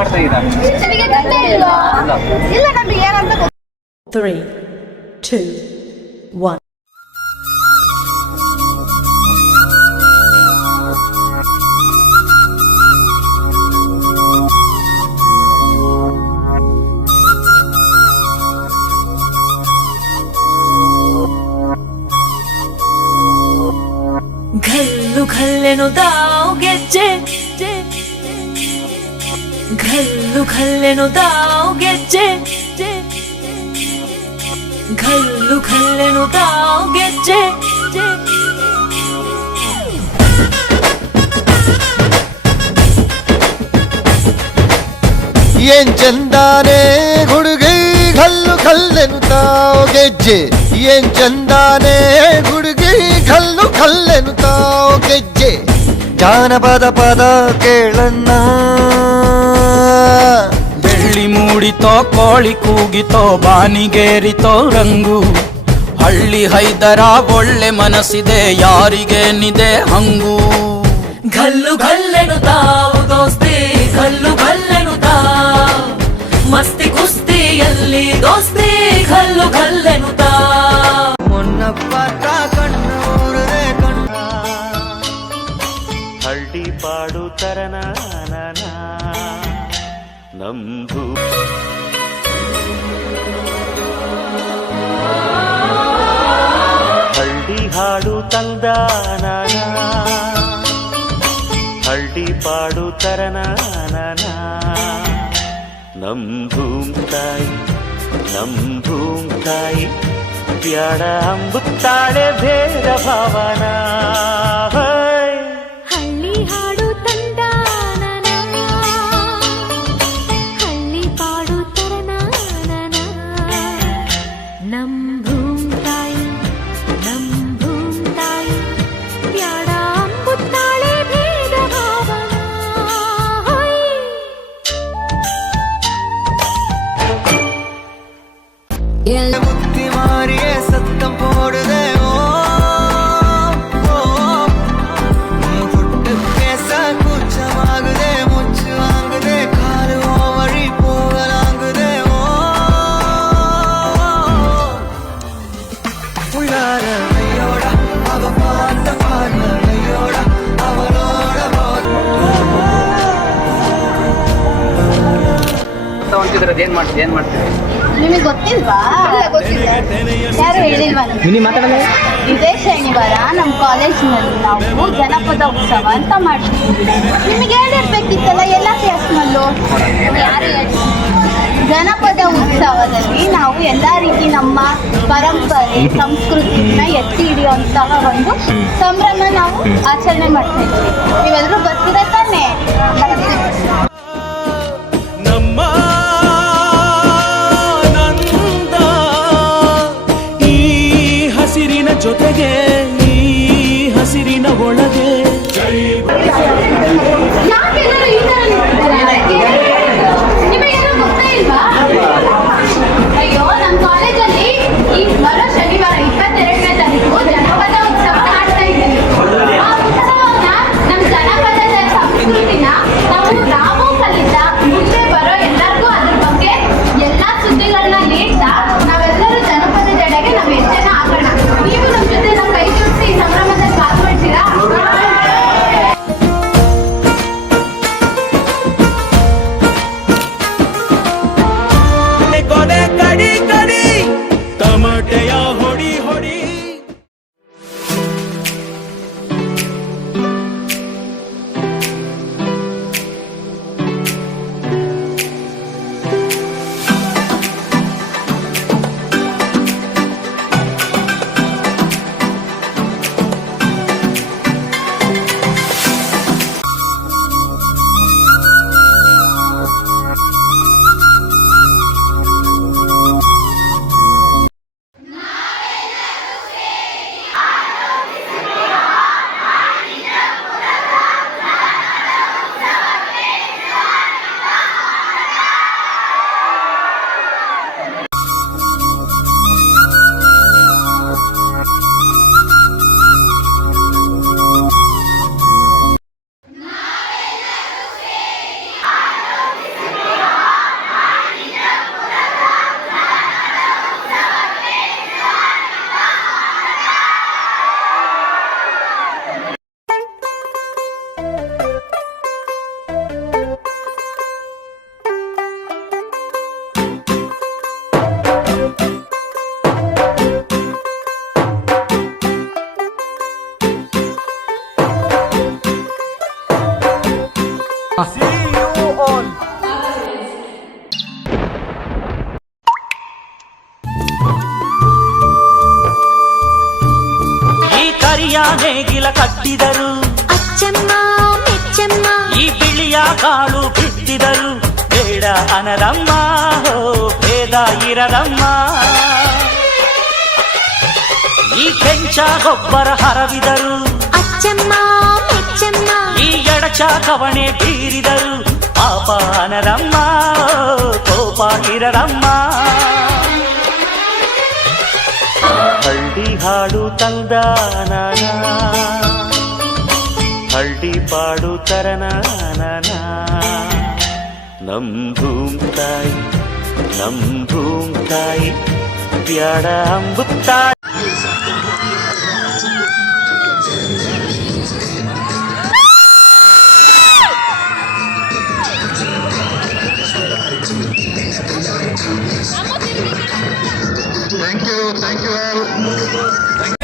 ಮಾಡ್ತಾ ಇದ್ದೀರಾ? ನಿಮಗೆ ಗೊತ್ತೇ ಇಲ್ವಾ? ಇಲ್ಲ ನಮಗೆ ಏನಂತ 3, 2, 1. ಘಲ್ಲು ಘಲ್ಲೆನು ದಾವ್ ಗೆಜ್ಜೆ, ಘಲ್ಲು ಘಲ್ಲೆನು ದಾವ್ ಗೆಜ್ಜೆ, ಘಲ್ಲು ಘಲ್ಲೆನು ದಾವ್ ಗೆಜ್ಜೆ. ಏನ್ ಚಂದಾನೆ ಹುಡುಗಿ ಘಲ್ಲು ಘಲ್ಲೆನು ತಾವ್ ಗೆಜ್ಜೆ, ಏನ್ ಚಂದಾನೆ ಹುಡುಗಿ ಘಲ್ಲು ಘಲ್ಲೆನು ತಾವ್ ಗೆಜ್ಜೆ. ಜಾನಪದ ಪದ ಕೇಳಣ್ಣ, ಬೆಳ್ಳಿ ಮೂಡಿತೋ ಕೋಳಿ ಕೂಗಿತೋ ಬಾನಿಗೇರಿತೋ ರಂಗು. ಹಳ್ಳಿ ಹೈದರ ಒಳ್ಳೆ ಮನಸ್ಸಿದೆ ಯಾರಿಗೇನಿದೆ ಹಂಗು. ಘಲ್ಲು ಘಲ್ಲೆನು ತಾವು ದೋಸ್ತಿ, ಘಲ್ಲು ಘಲ್ಲೆನು ತಾವ್ ಮಸ್ತಿ ಕುಸ್ತಿಯಲ್ಲಿ ದೋಸ್ತಿ, ಘಲ್ಲು ಘಲ್ಲೆನು ತಾವ್. ಮೊನ್ನಪ್ಪ ಕಣ್ಣೂರೇ ಕಣ್ಣ ಹಳ್ಳಿ ಪಾಡು ತರನ ನಂಬು. ಹಳ್ಳಿ ಹಾಡು ತಂದ ಹಳ್ಳಿ ಪಾಡು ತರನ ನಮ್ ಭೂಮ್ ತಾಯಿ ಬ್ಯಾಡ ಅಂಬುತ್ತಾಳೆ ಭೇದ ಭಾವನಾ. ಹಳ್ಳಿ ಹಾಡು ತಂದ ಹಳ್ಳಿ ಪಾಡು ತರನ ನಮ್ ಭೂಮ್ ತಾಯಿ ಬ್ಯಾಡ ಅಂಬುತ್ತಾಳೆ ಭೇದ ಭಾವನಾ. முத்தி மாறியே சத்தம் போடுதே ஓ, புட்டு பேச கூச்சமாகுதே, மூச்சு வாங்குதே, காலு வழி போகலாங்குதே ஓ. உள்ளார மையோட அவ பார்த்த பார்வையோட அவளோட ಏನ್ ಮಾಡ್ತೀರಿ? ನಿಮಗೆ ಗೊತ್ತಿಲ್ವಾ? ಗೊತ್ತಿಲ್ಲ. ಯಾರು ಹೇಳಿಲ್ವಾ ನಿಮಗೆ? ಇದೇ ಶನಿವಾರ ನಮ್ಮ ಕಾಲೇಜಿನಲ್ಲಿ ನಾವು ಜನಪದ ಉತ್ಸವ ಅಂತ ಮಾಡ್ತೀವಿ. ನಿಮಗೆ ಹೇಳಿರ್ಬೇಕಿತ್ತಲ್ಲ ಎಲ್ಲ ಕ್ಲಾಸ್ನಲ್ಲೂ. ಯಾರು ಹೇಳಿ? ಜನಪದ ಉತ್ಸವದಲ್ಲಿ ನಾವು ಎಲ್ಲ ರೀತಿ ನಮ್ಮ ಪರಂಪರೆ ಸಂಸ್ಕೃತಿನ ಎತ್ತಿ ಹಿಡಿಯುವಂತಹ ಒಂದು ಸಂಭ್ರಮ ನಾವು ಆಚರಣೆ ಮಾಡ್ತಾ ಇದ್ದೀವಿ. ನೀವೆಲ್ಲರೂ ಬರ್ತೀರಾ ತಾನೇ? ಜೊತೆಗೆ ಈ ಹಸಿರಿನ ಒಳಗೆ ಅಯ್ಯೋ, ನಮ್ಮ ಕಾಲೇಜಲ್ಲಿ ಈ ಬರೋ ಶನಿವಾರ 22ನೇ ತಾರೀಕು ಜನಪದ ಉತ್ಸವ ಮಾಡ್ತಾ ಇದ್ದೀವಿ. ಆ ಉತ್ಸವನ ನಮ್ಮ ಜನಪದದ ಸಂಸ್ಕೃತಿನ ನಾವು ಈ ಕರಿಯ ನೇಗಿಲ ಕಟ್ಟಿದರು ಅಚ್ಚಮ್ಮ ಮೆಚ್ಚಮ್ಮ ಈ ಬಿಳಿಯ ಕಾಳು ಬಿತ್ತಿದರು ಬೇಡ ಅನರಮ್ಮ ಹೋ ಭೇದ ಇರರಮ್ಮ ಈ ಕೆಂಚ ಗೊಬ್ಬರ ಹರವಿದರು ಅಚ್ಚಮ್ಮ ಮೆಚ್ಚಮ್ಮ ಈ ಎಡಚ ಕವಣೆ ಬೀರಿದರು ಪಾಪ ಅನರಮ್ಮ ಕೋಪ ಇರರಮ್ಮ ಹಳ್ಳಿ ಹಾಡು ತಂದ ಹಳ್ಳಿ ಪಾಡು ತರನ ನಮ್ ಭೂಮ್ ತಾಯಿ ಬ್ಯಾಡ ಅಂಬುತ್ತಾಯಿ Thank you all.